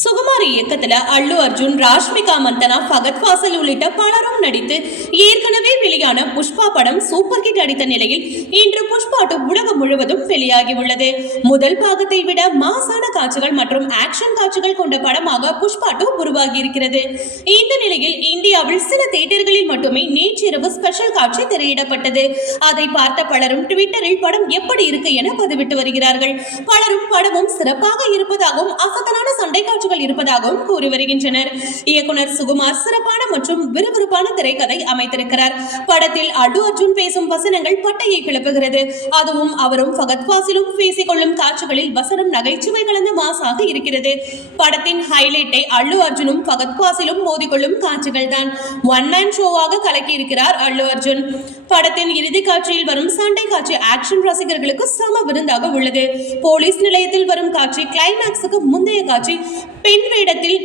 சுகுமார் இயக்கத்துல அல்லு அர்ஜுன், ராஷ்மிகா மந்தனா, ஃபகத் ஃபாசில் உள்ளிட்ட பலரும் நடித்து ஏற்கனவே வெளியான புஷ்பா படம் சூப்பர் ஹிட் அடித்த நிலையில் இன்று புஷ்பா 2 உலகம் முழுவதும் வெளியாகி உள்ளது. முதல் பாகத்தை விட மாசான காட்சிகள் மற்றும் ஆக்ஷன் காட்சிகள் கொண்ட படமாக புஷ்பா 2 உருவாகி இருக்கிறது. இந்த நிலையில் இந்தியாவில் சில தியேட்டர்களில் மட்டுமே நேற்றிரவு ஸ்பெஷல் காட்சி திரையிடப்பட்டது. அதை பார்த்த பலரும் ட்விட்டரில் படம் எப்படி இருக்கு என பதிவிட்டு வருகிறார்கள். பலரும் படமும் சிறப்பாக இருப்பதாகவும் அசத்தலான சண்டை இருப்பதாகவும் கூறி வருகின்றனர். இயக்குனர் சுகுமார் சிறப்பான மற்றும் விறுவிறுப்பான திரைக்கதை அமைத்திருக்கிறார். படத்தில் அல்லு அர்ஜுன் பேசும் வசனங்கள் பட்டையை கிளப்புகிறது. அதுவும் அவரும் ஃபகத் ஃபாசிலும் பேசிக் கொள்ளும் காட்சிகளில் வசனம் நகைச்சுவை கலந்த மாசாக இருக்கிறது. படத்தின் ஹைலைட்டை அல்லு அர்ஜுனும் ஃபகத் ஃபாசிலும் மோதிக்கொள்ளும் காட்சிகள் தான். ஒன் மேன் ஷோவாக கலக்கி இருக்கிறார் அல்லு அர்ஜுன். படத்தின் இறுதி காட்சியில் வரும் சண்டை காட்சி ஆக்ஷன் ரசிகர்களுக்கு சம விருந்தாக உள்ளது. போலீஸ் நிலையத்தில் வரும் காட்சி கிளைமாக்ஸுக்கு முந்தைய காட்சி, பெண் வேடத்தில்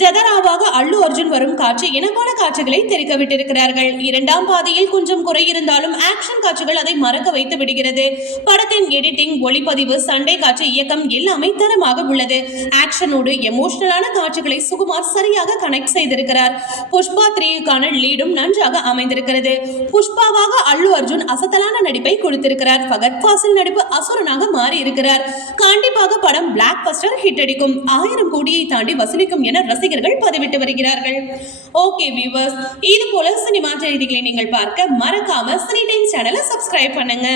ஜதராவாக அல்லு அர்ஜுன் வரும் காட்சி என பல காட்சிகளை தெரிக்க விட்டிருக்கிறார்கள். இரண்டாம் பாதியில் கொஞ்சம் குறை இருந்தாலும் ஆக்ஷன் காட்சிகள் அதை மறக்க வைத்து விடுகிறது. படத்தின் எடிட்டிங், ஒளிப்பதிவு, சண்டை காட்சி, இயக்கம் எல்லாமே தரமாக உள்ளது. ஆக்ஷனோடு எமோஷனலான காட்சிகளை சுகுமார் சரியாக கனெக்ட் செய்திருக்கிறார். புஷ்பா 3க்கான லீடும் நன்றாக அமைந்திருக்கிறது. புஷ்பாவாக அல்லு அர்ஜுன் அசத்தலான நடிப்பை கொடுத்திருக்கிறார். ஃபகத் ஃபாசில் நடிப்பு அசுரனாக மாறி இருக்கிறார். கண்டிப்பாக படம் பிளாக் பஸ்டர் ஹிட் அடிக்கும், 1000 கோடியை தாண்டி வசூலிக்கும் என ரசிகர்கள் பதிவிட்டு வருகிறார்கள். ஓகே வியூவர்ஸ், இது போல சினிமா செய்திகளை நீங்கள் பார்க்க மறக்காம சினி டைம்ஸ் சேனலை சப்ஸ்கிரைப் பண்ணுங்க.